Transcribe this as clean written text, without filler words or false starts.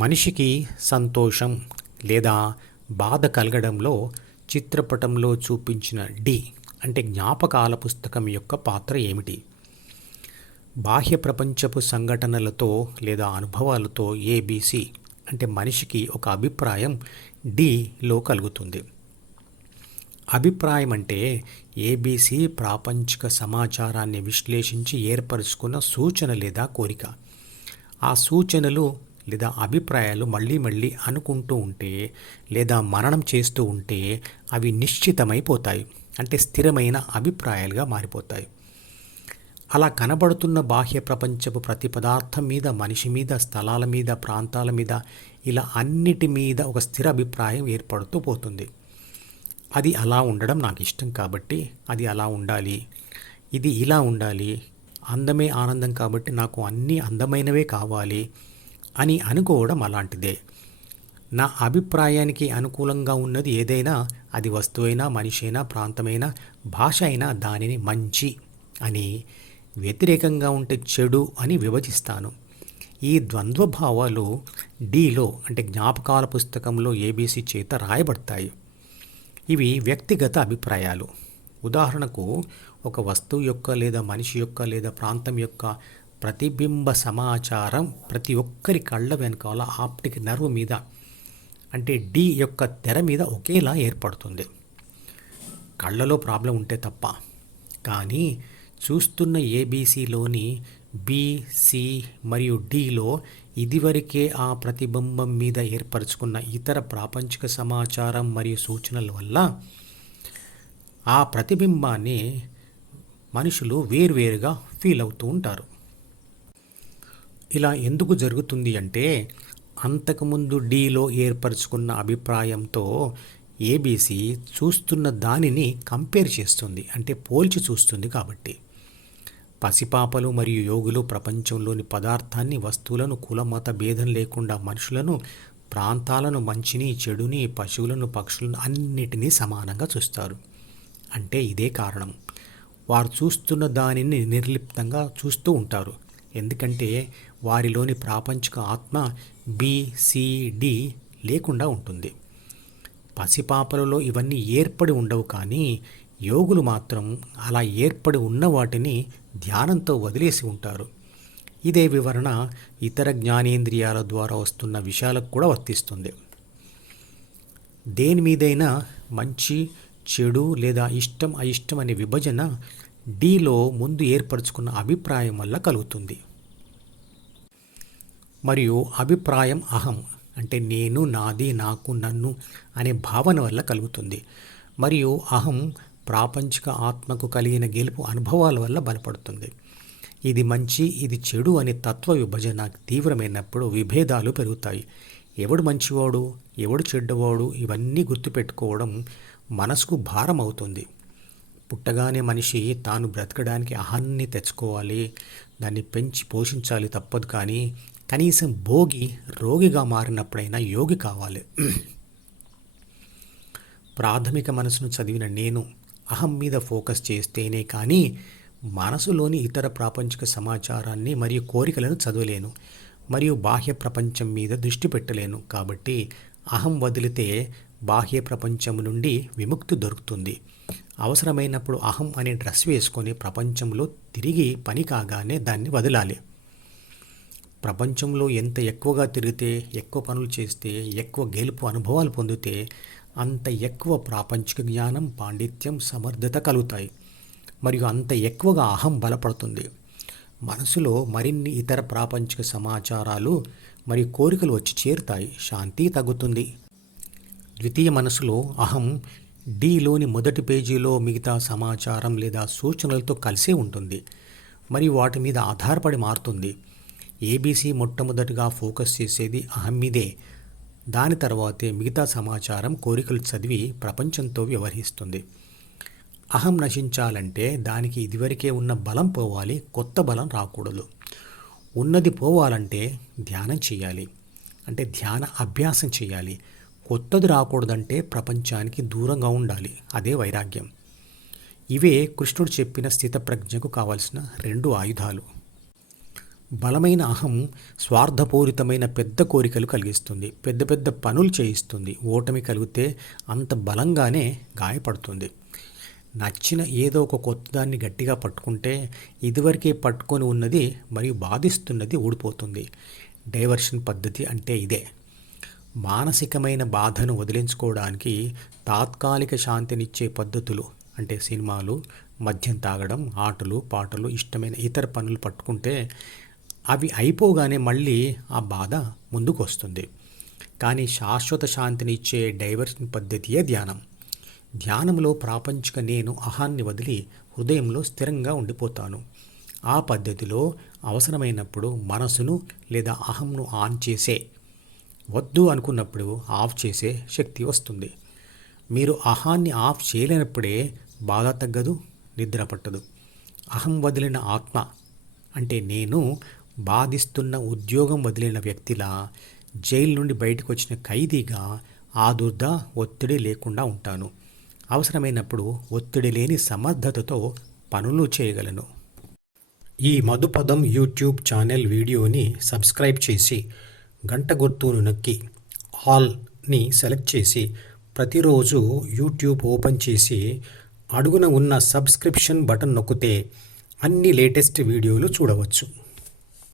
మనిషికి సంతోషం లేదా బాధ కలగడంలో చిత్రపటంలో చూపించిన డి అంటే జ్ఞాపకాల పుస్తకం యొక్క పాత్ర ఏమిటి? బాహ్య ప్రపంచపు సంఘటనలతో లేదా అనుభవాలతో ఏబిసి అంటే మనిషికి ఒక అభిప్రాయం డిలో కలుగుతుంది. అభిప్రాయం అంటే ఏబిసి ప్రాపంచిక సమాచారాన్ని విశ్లేషించి ఏర్పరచుకున్న సూచన లేదా కోరిక. ఆ సూచనలు లేదా అభిప్రాయాలు మళ్ళీ అనుకుంటూ ఉంటే లేదా మననం చేస్తూ ఉంటే అవి నిశ్చితమైపోతాయి, అంటే స్థిరమైన అభిప్రాయాలుగా మారిపోతాయి. అలా కనబడుతున్న బాహ్య ప్రపంచపు ప్రతి పదార్థం మీద, మనిషి మీద, స్థలాల మీద, ప్రాంతాల మీద, ఇలా అన్నిటి మీద ఒక స్థిర అభిప్రాయం ఏర్పడుతూ పోతుంది. అది అలా ఉండడం నాకు ఇష్టం కాబట్టి అది అలా ఉండాలి, ఇది ఇలా ఉండాలి, అందమే ఆనందం కాబట్టి నాకు అన్నీ అందమైనవే కావాలి అని అనుకోవడం అలాంటిదే. నా అభిప్రాయానికి అనుకూలంగా ఉన్నది ఏదైనా, అది వస్తువైనా, మనిషి అయినా, ప్రాంతమైనా, భాష అయినా దానిని మంచి అని, వ్యతిరేకంగా ఉంటే చెడు అని విభజిస్తాను. ఈ ద్వంద్వ భావాలు డిలో అంటే జ్ఞాపకాల పుస్తకంలో ఏబిసి చేత రాయబడతాయి. ఇవి వ్యక్తిగత అభిప్రాయాలు. ఉదాహరణకు ఒక వస్తువు యొక్క లేదా మనిషి యొక్క లేదా ప్రాంతం యొక్క ప్రతిబింబ సమాచారం ప్రతి ఒక్కరి కళ్ళ వెనకాల ఆప్టిక్ నర్వ్ మీద అంటే డి యొక్క తెర మీద ఒకేలా ఏర్పడుతుంది, కళ్ళలో ప్రాబ్లం ఉంటే తప్ప. కానీ చూస్తున్న ఏబిసిలోని బి, సి మరియు డిలో ఇదివరకే ఆ ప్రతిబింబం మీద ఏర్పరచుకున్న ఇతర ప్రాపంచిక సమాచారం మరియు సూచనల వల్ల ఆ ప్రతిబింబాన్ని మనుషులు వేర్వేరుగా ఫీల్ అవుతూ ఉంటారు. ఇలా ఎందుకు జరుగుతుంది అంటే అంతకుముందు డిలో ఏర్పరచుకున్న అభిప్రాయంతో ఏబిసి చూస్తున్న దానిని కంపేర్ చేస్తుంది, అంటే పోల్చి చూస్తుంది కాబట్టి. పసిపాపలు మరియు యోగులు ప్రపంచంలోని పదార్థాన్ని, వస్తువులను, కుల మత భేదం లేకుండా మనుషులను, ప్రాంతాలను, మంచిని, చెడుని, పశువులను, పక్షులను అన్నిటినీ సమానంగా చూస్తారు. అంటే ఇదే కారణం. వారు చూస్తున్న దానిని నిర్లిప్తంగా చూస్తూ ఉంటారు, ఎందుకంటే వారిలోని ప్రాపంచిక ఆత్మ బిసిడి లేకుండా ఉంటుంది. పసిపాపలలో ఇవన్నీ ఏర్పడి ఉండవు, కానీ యోగులు మాత్రం అలా ఏర్పడి ఉన్న వాటిని ధ్యానంతో వదిలేసి ఉంటారు. ఇదే వివరణ ఇతర జ్ఞానేంద్రియాల ద్వారా వస్తున్న విషయాలకు కూడా వర్తిస్తుంది. దేని మీదైనా మంచి, చెడు లేదా ఇష్టం, అయిష్టం అనే విభజన డిలో ముందు ఏర్పరచుకున్న అభిప్రాయం వల్ల కలుగుతుంది. మరియు అభిప్రాయం అహం అంటే నేను, నాది, నాకు, నన్ను అనే భావన వల్ల కలుగుతుంది. మరియు అహం ప్రాపంచిక ఆత్మకు కలిగిన గెలుపు అనుభవాల వల్ల బలపడుతుంది. ఇది మంచి, ఇది చెడు అనే తత్వ విభజన తీవ్రమైనప్పుడు విభేదాలు పెరుగుతాయి. ఎవడు మంచివాడు, ఎవడు చెడ్డవాడు ఇవన్నీ గుర్తుపెట్టుకోవడం మనసుకు భారం అవుతుంది. పుట్టగానే మనిషి తాను బ్రతకడానికి అహాన్ని తెచ్చుకోవాలి, దాన్ని పెంచి పోషించాలి తప్పదు. కానీ కనీసం భోగి రోగిగా మారినప్పుడైనా యోగి కావాలి. ప్రాథమిక మనసును చదివిన నేను అహం మీద ఫోకస్ చేస్తేనే కానీ మనసులోని ఇతర ప్రాపంచిక సమాచారాన్ని మరియు కోరికలను చదవలేను మరియు బాహ్య ప్రపంచం మీద దృష్టి పెట్టలేను. కాబట్టి అహం వదిలితే బాహ్య ప్రపంచం నుండి విముక్తి దొరుకుతుంది. అవసరమైనప్పుడు అహం అనే డ్రెస్ వేసుకొని ప్రపంచంలో తిరిగి పని కాగానే దాన్ని వదలాలి. ప్రపంచంలో ఎంత ఎక్కువగా తిరిగితే, ఎక్కువ పనులు చేస్తే, ఎక్కువ గెలుపు అనుభవాలు పొందితే అంత ఎక్కువ ప్రాపంచిక జ్ఞానం, పాండిత్యం, సమర్థత కలుగుతాయి మరియు అంత ఎక్కువగా అహం బలపడుతుంది. మనసులో మరిన్ని ఇతర ప్రాపంచిక సమాచారాలు మరియు కోరికలు వచ్చి చేరుతాయి, శాంతి తగ్గుతుంది. ద్వితీయ మనసులో అహం డిలోని మొదటి పేజీలో మిగతా సమాచారం లేదా సూచనలతో కలిసే ఉంటుంది మరియు వాటి మీద ఆధారపడి మారుతుంది. ఏబిసి మొట్టమొదటిగా ఫోకస్ చేసేది అహం మీదే. దాని తర్వాతే మిగతా సమాచారం, కోరికలు చదివి ప్రపంచంతో వ్యవహరిస్తుంది. అహం నశించాలంటే దానికి ఇదివరకే ఉన్న బలం పోవాలి, కొత్త బలం రాకూడదు. ఉన్నది పోవాలంటే ధ్యానం చేయాలి, అంటే ధ్యాన అభ్యాసం చేయాలి. కొత్తది రాకూడదంటే ప్రపంచానికి దూరంగా ఉండాలి, అదే వైరాగ్యం. ఇవే కృష్ణుడు చెప్పిన స్థితప్రజ్ఞకు కావలసిన 2 ఆయుధాలు. బలమైన అహం స్వార్థపూరితమైన పెద్ద కోరికలు కలిగిస్తుంది. పెద్ద పెద్ద పనులు చేయిస్తుంది. ఓటమి కలిగితే అంత బలంగానే గాయపడుతుంది. నచ్చిన ఏదో ఒక కొత్తదాన్ని గట్టిగా పట్టుకుంటే ఇదివరకే పట్టుకొని ఉన్నది మరియు బాధిస్తున్నది ఊడిపోతుంది. డైవర్షన్ పద్ధతి అంటే ఇదే. మానసికమైన బాధను వదిలించుకోవడానికి తాత్కాలిక శాంతినిచ్చే పద్ధతులు అంటే సినిమాలు, మద్యం తాగడం, ఆటలు, పాటలు, ఇష్టమైన ఇతర పనులు పట్టుకుంటే అవి అయిపోగానే మళ్ళీ ఆ బాధ ముందుకు వస్తుంది. కానీ శాశ్వత శాంతిని ఇచ్చే డైవర్షన్ పద్ధతియే ధ్యానం. ధ్యానంలో ప్రాపంచిక నేను అహాన్ని వదిలి హృదయంలో స్థిరంగా ఉండిపోతాను. ఆ పద్ధతిలో అవసరమైనప్పుడు మనసును లేదా అహంను ఆన్ చేసే, వద్దు అనుకున్నప్పుడు ఆఫ్ చేసే శక్తి వస్తుంది. మీరు అహాన్ని ఆఫ్ చేయలేనప్పుడే బాధ తగ్గదు, నిద్ర పట్టదు. అహం వదిలిన ఆత్మ అంటే నేను బాధిస్తున్న ఉద్యోగం వదిలిన వ్యక్తిలా, జైలు నుండి బయటకు వచ్చిన ఖైదీగా ఆదుర్ద, ఒత్తిడి లేకుండా ఉంటాను. అవసరమైనప్పుడు ఒత్తిడి లేని సమర్థతతో పనులు చేయగలను. ఈ మధుపదం యూట్యూబ్ ఛానల్ వీడియోని సబ్స్క్రైబ్ చేసి గంట గుర్తును నొక్కి ఆల్ని సెలెక్ట్ చేసి ప్రతిరోజు యూట్యూబ్ ఓపెన్ చేసి అడుగున ఉన్న సబ్స్క్రిప్షన్ బటన్ నొక్కితే అన్ని లేటెస్ట్ వీడియోలు చూడవచ్చు.